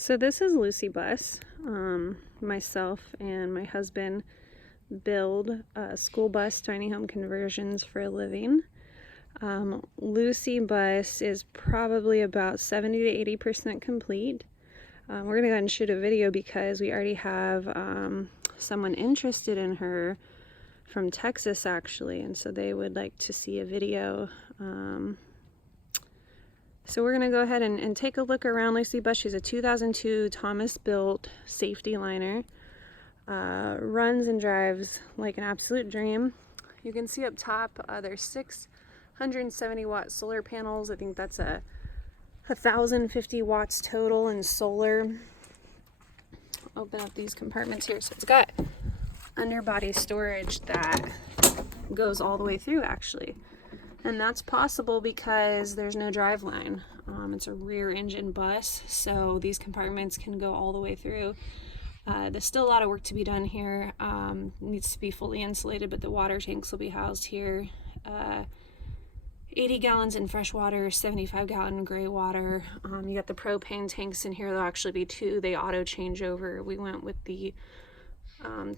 So this is Lucy Bus. Myself and my husband build school bus tiny home conversions for a living. Lucy Bus is probably about 70 to 80% complete. We're going to go ahead and shoot a video because we already have someone interested in her from Texas actually, and so they would like to see a video. So we're going to go ahead and take a look around Lucy Bus. She's a 2002 Thomas built safety-liner. Runs and drives like an absolute dream. You can see up top there's 670 watt solar panels. I think that's 1,050 watts total in solar. Open up these compartments here. So it's got underbody storage that goes all the way through actually. And that's possible because there's no drive line. It's a rear engine bus, so these compartments can go all the way through. There's still a lot of work to be done here. Needs to be fully insulated, but the water tanks will be housed here. 80 gallons in fresh water, 75 gallon gray water. You got the propane tanks in here. There'll actually be two. They auto change over. We went with the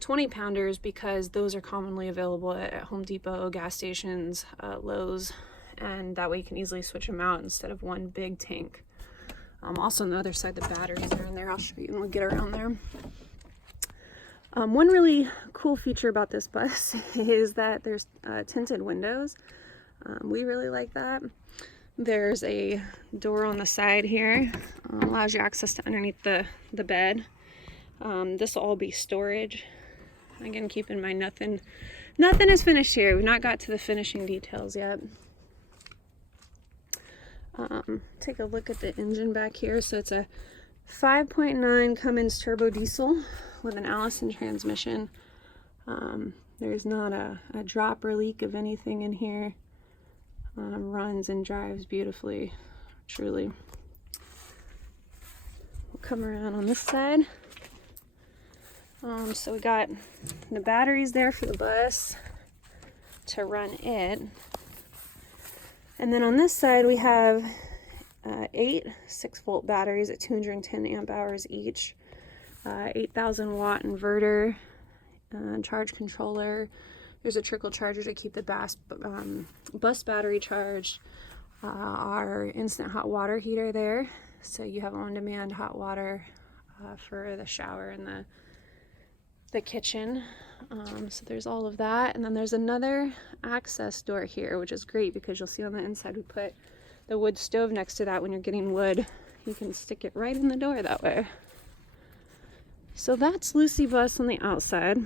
20 pounders because those are commonly available at Home Depot, gas stations, Lowe's, and that way you can easily switch them out instead of one big tank. Also on the other side, the batteries are in there. I'll show you when we get around there. One really cool feature about this bus is that there's tinted windows. We really like that. There's a door on the side here, allows you access to underneath the bed. This will all be storage. Again, keep in mind nothing is finished here. We've not got to the finishing details yet. Take a look at the engine back here. So it's a 5.9 Cummins turbo diesel with an Allison transmission. There's not a drop or leak of anything in here. Runs and drives beautifully, truly. We'll come around on this side. So we got the batteries there for the bus to run it. And then on this side we have 8 6-volt batteries at 210 amp hours each, 8,000 watt inverter, charge controller. There's a trickle charger to keep the bus battery charged. Our instant hot water heater there, so you have on-demand hot water for the shower and the kitchen. So there's all of that, and then there's another access door here, which is great because you'll see on the inside we put the wood stove next to that. When you're getting wood, you can stick it right in the door that way. So that's Lucy Bus on the outside.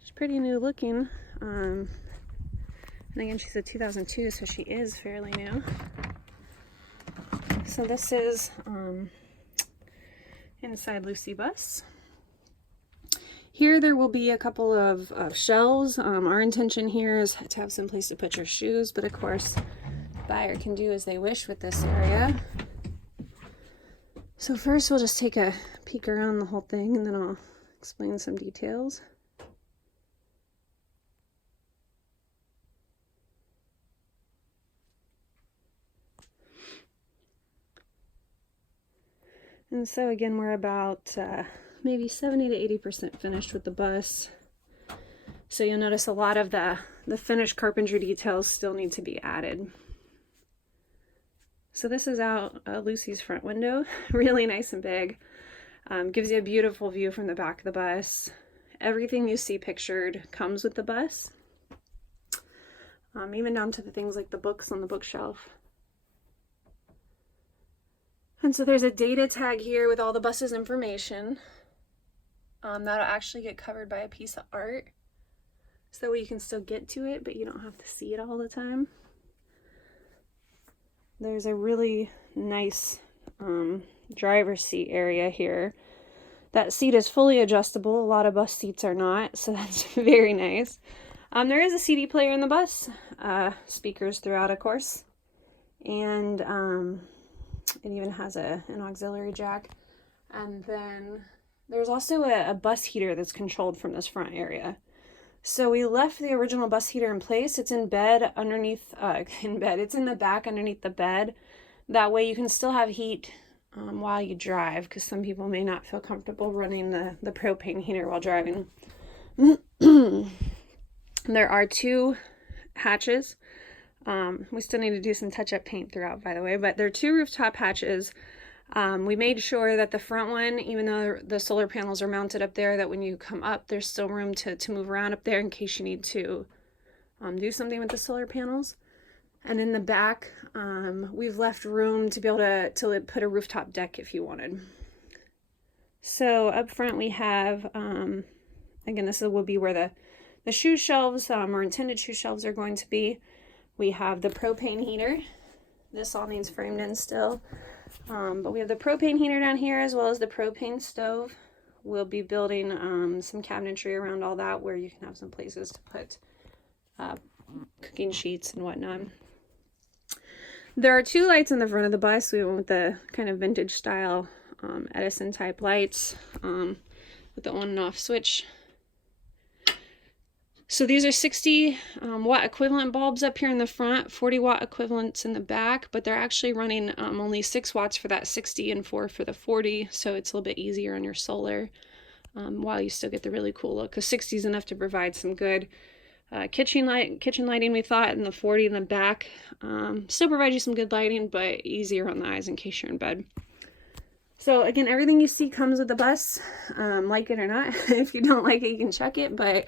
She's pretty new looking, and again she's a 2002, so she is fairly new. So this is inside Lucy Bus. Here there will be a couple of shelves. Our intention here is to have some place to put your shoes, but of course the buyer can do as they wish with this area. So first we'll just take a peek around the whole thing and then I'll explain some details. And so again, we're about maybe 70 to 80% finished with the bus. So you'll notice a lot of the finished carpentry details still need to be added. So this is out Lucy's front window, really nice and big. Gives you a beautiful view from the back of the bus. Everything you see pictured comes with the bus. Even down to the things like the books on the bookshelf. And so there's a data tag here with all the bus's information. That'll actually get covered by a piece of art. So that way you can still get to it, but you don't have to see it all the time. There's a really nice driver's seat area here. That seat is fully adjustable. A lot of bus seats are not, so that's very nice. There is a CD player in the bus. Speakers throughout, of course. And it even has an auxiliary jack. And then there's also a bus heater that's controlled from this front area. So we left the original bus heater in place. It's in bed underneath, it's in the back underneath the bed. That way you can still have heat while you drive, because some people may not feel comfortable running the propane heater while driving. There are 2 hatches. We still need to do some touch-up paint throughout, by the way, but there are 2 rooftop hatches. We made sure that the front one, even though the solar panels are mounted up there, that when you come up, there's still room to move around up there in case you need to do something with the solar panels. And in the back, we've left room to be able to put a rooftop deck if you wanted. So up front we have, again, this will be where the shoe shelves, or intended shoe shelves, are going to be. We have the propane heater. This all needs framed in still. But we have the propane heater down here, as well as the propane stove. We'll be building some cabinetry around all that, where you can have some places to put cooking sheets and whatnot. There are 2 lights in the front of the bus. We went with the kind of vintage style Edison type lights with the on and off switch. So these are 60 watt equivalent bulbs up here in the front, 40 watt equivalents in the back, but they're actually running only 6 watts for that 60 and 4 for the 40, so it's a little bit easier on your solar while you still get the really cool look, because 60 is enough to provide some good kitchen lighting, we thought, and the 40 in the back still provide you some good lighting, but easier on the eyes in case you're in bed. So again, everything you see comes with the bus, like it or not. If you don't like it, you can chuck it, but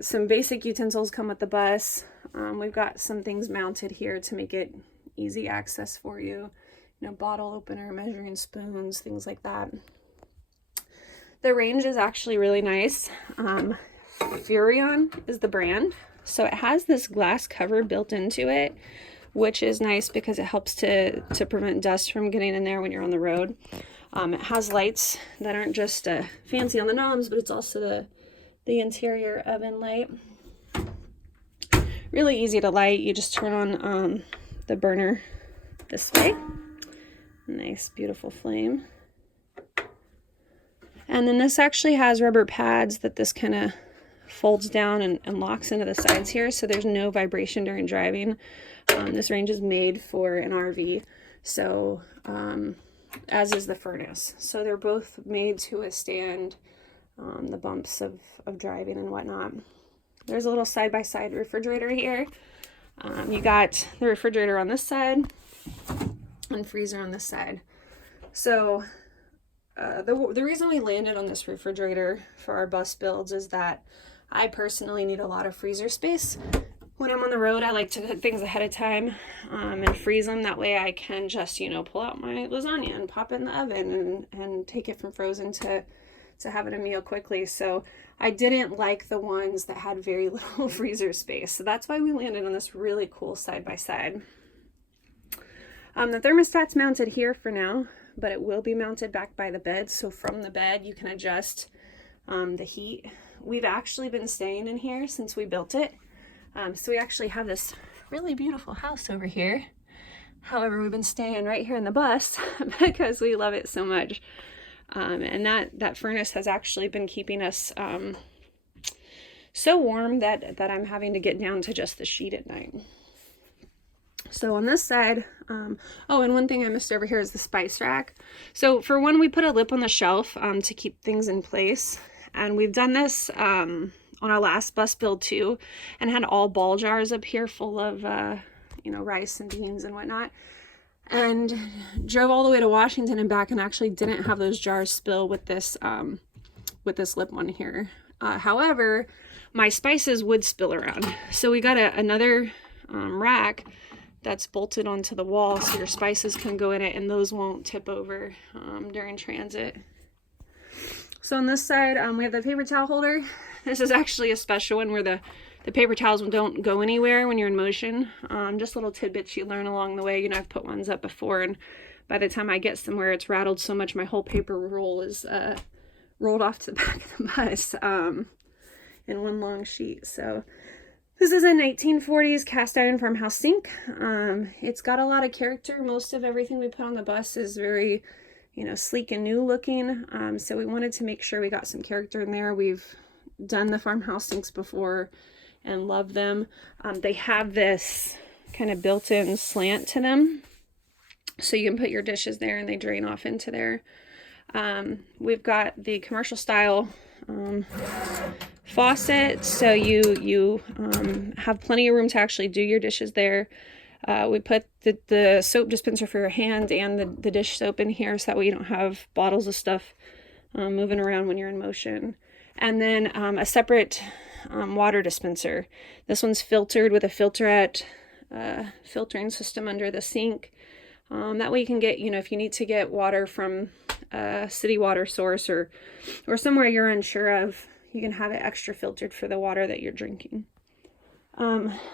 some basic utensils come with the bus. We've got some things mounted here to make it easy access for you. You know, bottle opener, measuring spoons, things like that. The range is actually really nice. Furrion is the brand. So it has this glass cover built into it, which is nice because it helps to prevent dust from getting in there when you're on the road. It has lights that aren't just fancy on the knobs, but it's also the interior oven light. Really easy to light. You just turn on the burner this way. Nice, beautiful flame. And then this actually has rubber pads that this kind of folds down and locks into the sides here, so there's no vibration during driving. This range is made for an RV, so as is the furnace. So they're both made to withstand the bumps of driving and whatnot. There's a little side-by-side refrigerator here. You got the refrigerator on this side and freezer on this side. So the reason we landed on this refrigerator for our bus builds is that I personally need a lot of freezer space. When I'm on the road, I like to cook things ahead of time and freeze them. That way I can just, pull out my lasagna and pop it in the oven and take it from frozen to having a meal quickly. So I didn't like the ones that had very little freezer space. So that's why we landed on this really cool side-by-side. The thermostat's mounted here for now, but it will be mounted back by the bed. So from the bed, you can adjust the heat. We've actually been staying in here since we built it. So we actually have this really beautiful house over here. However, we've been staying right here in the bus because we love it so much. And that furnace has actually been keeping us so warm that I'm having to get down to just the sheet at night. So on this side, and one thing I missed over here is the spice rack. So for one, we put a lip on the shelf to keep things in place. And we've done this on our last bus build too, and had all ball jars up here full of, rice and beans and whatnot. And drove all the way to Washington and back and actually didn't have those jars spill with this lip one here. However, my spices would spill around. So we got another rack that's bolted onto the wall so your spices can go in it and those won't tip over during transit. So on this side, we have the paper towel holder. This is actually a special one where the paper towels don't go anywhere when you're in motion. Just little tidbits you learn along the way. I've put ones up before, and by the time I get somewhere, it's rattled so much my whole paper roll is rolled off to the back of the bus in one long sheet. So this is a 1940s cast iron farmhouse sink. It's got a lot of character. Most of everything we put on the bus is very, sleek and new looking. So we wanted to make sure we got some character in there. We've done the farmhouse sinks before and love them. They have this kind of built-in slant to them, so you can put your dishes there and they drain off into there. We've got the commercial style faucet, so you have plenty of room to actually do your dishes there. We put the soap dispenser for your hand and the dish soap in here, so that way you don't have bottles of stuff moving around when you're in motion. And then a separate water dispenser. This one's filtered with a filtrette filtering system under the sink. That way you can get, if you need to get water from a city water source or somewhere you're unsure of, you can have it extra filtered for the water that you're drinking.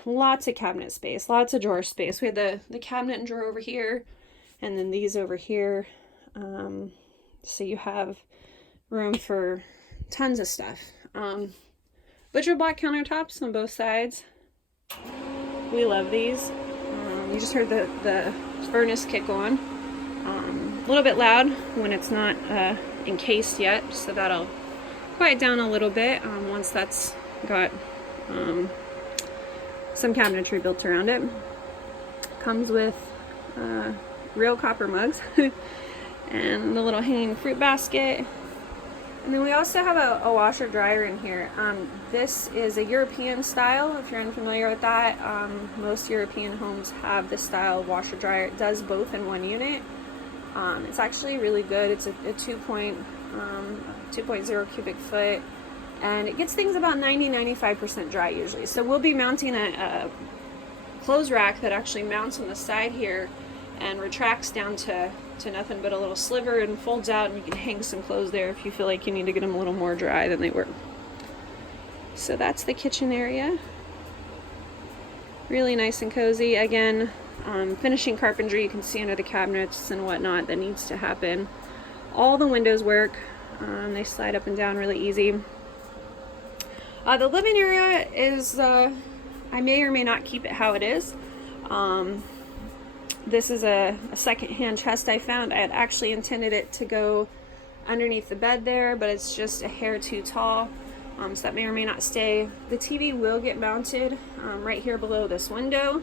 Lots of cabinet space, lots of drawer space. We had the cabinet and drawer over here, and then these over here. So you have room for tons of stuff. Butcher block countertops on both sides. We love these. You just heard the furnace kick on. A little bit loud when it's not encased yet, so that'll quiet down a little bit once that's got some cabinetry built around it. Comes with real copper mugs and the little hanging fruit basket. And then we also have a washer dryer in here. This is a European style, if you're unfamiliar with that. Most European homes have this style of washer dryer. It does both in one unit. It's actually really good. It's a 2.0 cubic foot, and it gets things about 90-95% dry usually. So we'll be mounting a clothes rack that actually mounts on the side here and retracts down to nothing but a little sliver and folds out, and you can hang some clothes there if you feel like you need to get them a little more dry than they were. So that's the kitchen area. Really nice and cozy. Again, finishing carpentry you can see under the cabinets and whatnot that needs to happen. All the windows work. They slide up and down really easy. The living area is, I may or may not keep it how it is. This is a second-hand chest I found. I had actually intended it to go underneath the bed there, but it's just a hair too tall, so that may or may not stay. The TV will get mounted right here below this window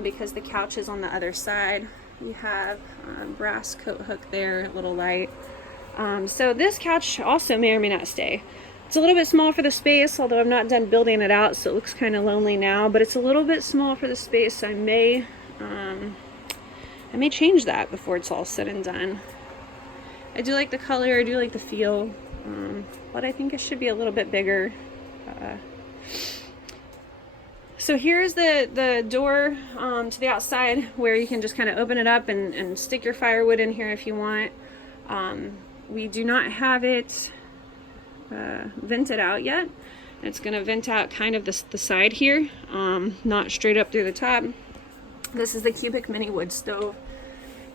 because the couch is on the other side. We have a brass coat hook there, a little light. So this couch also may or may not stay. It's a little bit small for the space, although I'm not done building it out, so it looks kind of lonely now, but it's a little bit small for the space, so I may change that before it's all said and done. I do like the color, I do like the feel, but I think it should be a little bit bigger. So here's the door to the outside, where you can just kind of open it up and stick your firewood in here if you want. We do not have it vented out yet. It's going to vent out kind of the side here, not straight up through the top. This is the cubic mini wood stove.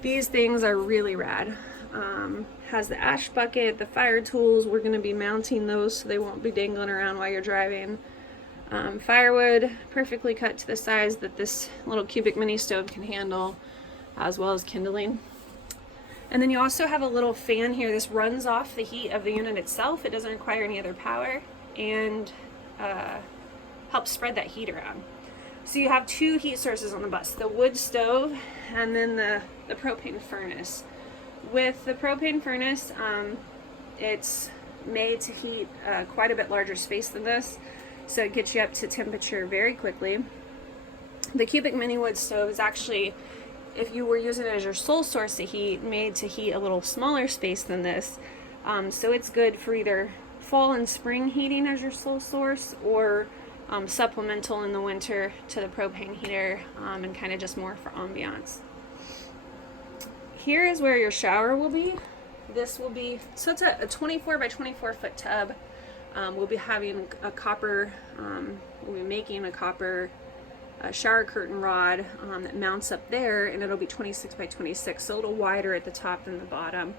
These things are really rad. Has the ash bucket, the fire tools. We're going to be mounting those so they won't be dangling around while you're driving. Firewood perfectly cut to the size that this little cubic mini stove can handle, as well as kindling. And then you also have a little fan here. This runs off the heat of the unit itself. It doesn't require any other power, and helps spread that heat around. So you have two heat sources on the bus, the wood stove and then the propane furnace. With the propane furnace, it's made to heat quite a bit larger space than this, so it gets you up to temperature very quickly. The cubic mini wood stove is actually, if you were using it as your sole source of heat, made to heat a little smaller space than this. So it's good for either fall and spring heating as your sole source, or supplemental in the winter to the propane heater, and kind of just more for ambiance. Here is where your shower will be. This will be, so it's a 24 by 24 foot tub. We'll be having a copper, we'll be making a copper shower curtain rod that mounts up there, and it'll be 26 by 26, so a little wider at the top than the bottom.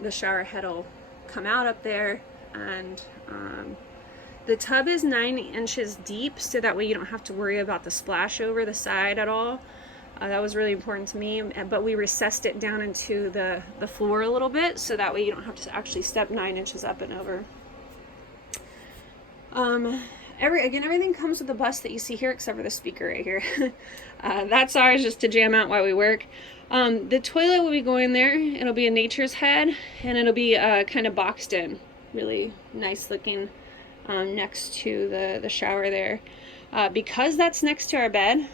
The shower head will come out up there, and the tub is 9 inches deep, so that way you don't have to worry about the splash over the side at all. That was really important to me, but we recessed it down into the floor a little bit, so that way you don't have to actually step 9 inches up and over. Everything comes with the bus that you see here except for the speaker right here. That's ours just to jam out while we work. The toilet will be going there. It'll be a Nature's Head, and it'll be kind of boxed in. Really nice looking, next to the shower there. Because that's next to our bed,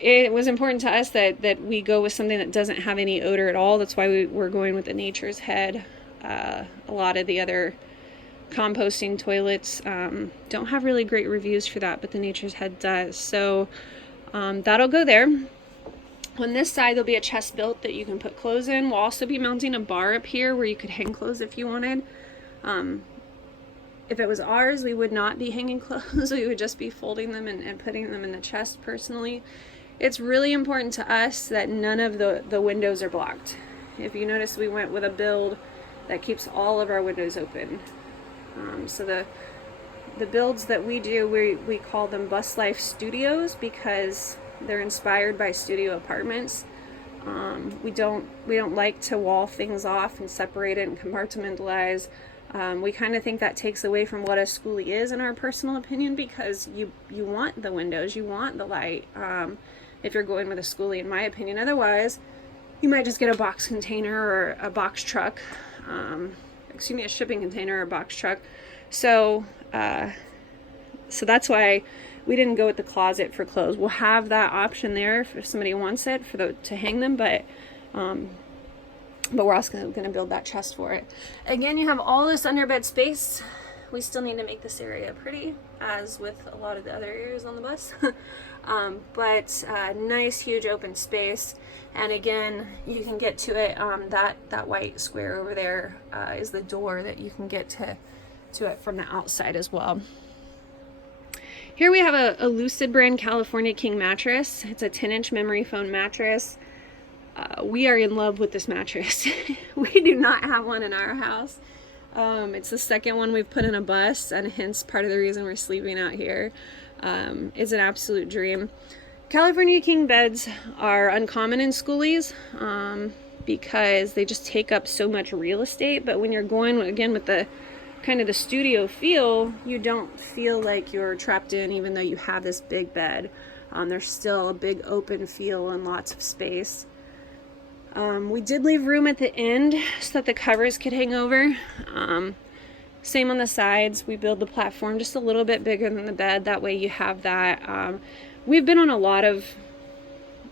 it was important to us that we go with something that doesn't have any odor at all. That's why we're going with the Nature's Head. A lot of the other composting toilets don't have really great reviews for that, but the Nature's Head does. So that'll go there. On this side, there'll be a chest built that you can put clothes in. We'll also be mounting a bar up here where you could hang clothes if you wanted. If it was ours, we would not be hanging clothes. We would just be folding them and putting them in the chest personally. It's really important to us that none of the windows are blocked. If you notice, we went with a build that keeps all of our windows open. So the builds that we do, we call them Bus Life Studios because they're inspired by studio apartments. We don't like to wall things off and separate it and compartmentalize. We kind of think that takes away from what a schoolie is, in our personal opinion, because you want the windows, you want the light, if you're going with a schoolie, in my opinion. Otherwise, you might just get a box container or a box truck, a shipping container or a box truck. So that's why we didn't go with the closet for clothes. We'll have that option there if somebody wants it to hang them, but we're also going to build that chest for it. Again, you have all this underbed space. We still need to make this area pretty, as with a lot of the other areas on the bus. But nice, huge open space. And again, you can get to it. That white square over there is the door that you can get to it from the outside as well. Here we have a Lucid brand California King mattress. It's a 10-inch memory foam mattress. We are in love with this mattress. We do not have one in our house. It's the second one we've put in a bus, and hence part of the reason we're sleeping out here. It's an absolute dream. California King beds are uncommon in schoolies because they just take up so much real estate. But when you're going, again, with the kind of the studio feel, you don't feel like you're trapped in, even though you have this big bed. There's still a big open feel and lots of space. We did leave room at the end so that the covers could hang over. Same on the sides. We build the platform just a little bit bigger than the bed. That way you have that. We've been on a lot of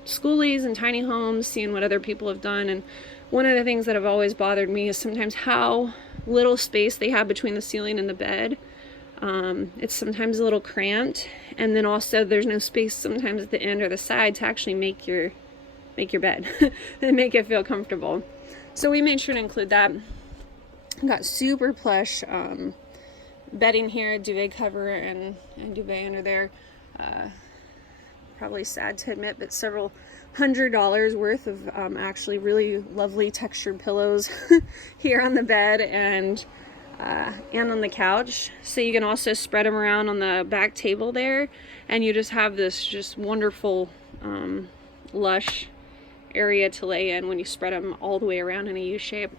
schoolies and tiny homes, seeing what other people have done. And one of the things that have always bothered me is sometimes how little space they have between the ceiling and the bed. It's sometimes a little cramped. And then also there's no space sometimes at the end or the side to actually make your bed and make it feel comfortable. So we made sure to include that. Got super plush bedding here, duvet cover and duvet under there. Probably sad to admit, but several $100 worth of actually really lovely textured pillows here on the bed and on the couch. So you can also spread them around on the back table there, and you just have this just wonderful lush area to lay in when you spread them all the way around in a U shape.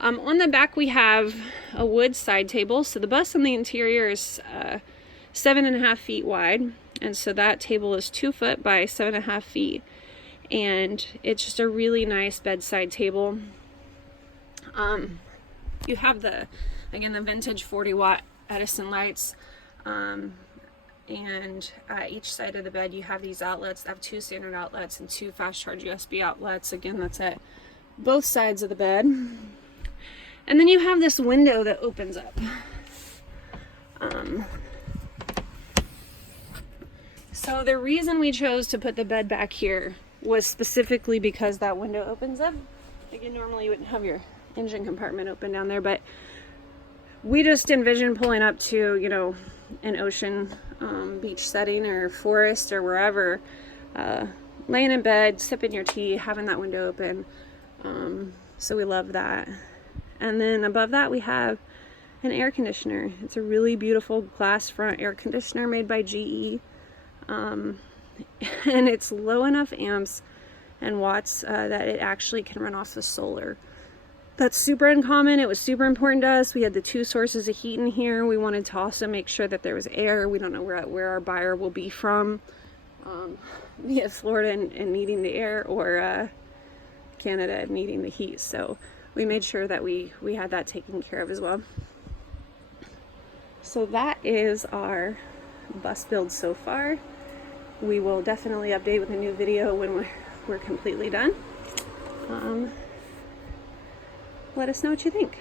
On the back we have a wood side table. So the bus on the interior is 7.5 feet wide, and so that table is 2 foot by 7.5 feet, and it's just a really nice bedside table. You have the vintage 40-watt Edison lights, and each side of the bed you have these outlets. They have 2 standard outlets and 2 fast charge USB outlets. Again, that's at both sides of the bed. And then you have this window that opens up. So the reason we chose to put the bed back here was specifically because that window opens up. Again, normally you wouldn't have your engine compartment open down there, but we just envision pulling up to, an ocean beach setting or forest or wherever, laying in bed, sipping your tea, having that window open. So we love that. And then above that we have an air conditioner. It's a really beautiful glass front air conditioner made by GE. And it's low enough amps and watts that it actually can run off the solar. That's super uncommon. It was super important to us. We had the 2 sources of heat in here. We wanted to also make sure that there was air. We don't know where our buyer will be from, via Florida and needing the air, or Canada and needing the heat. So we made sure that we had that taken care of as well. So that is our bus build so far. We will definitely update with a new video when we're completely done. Let us know what you think.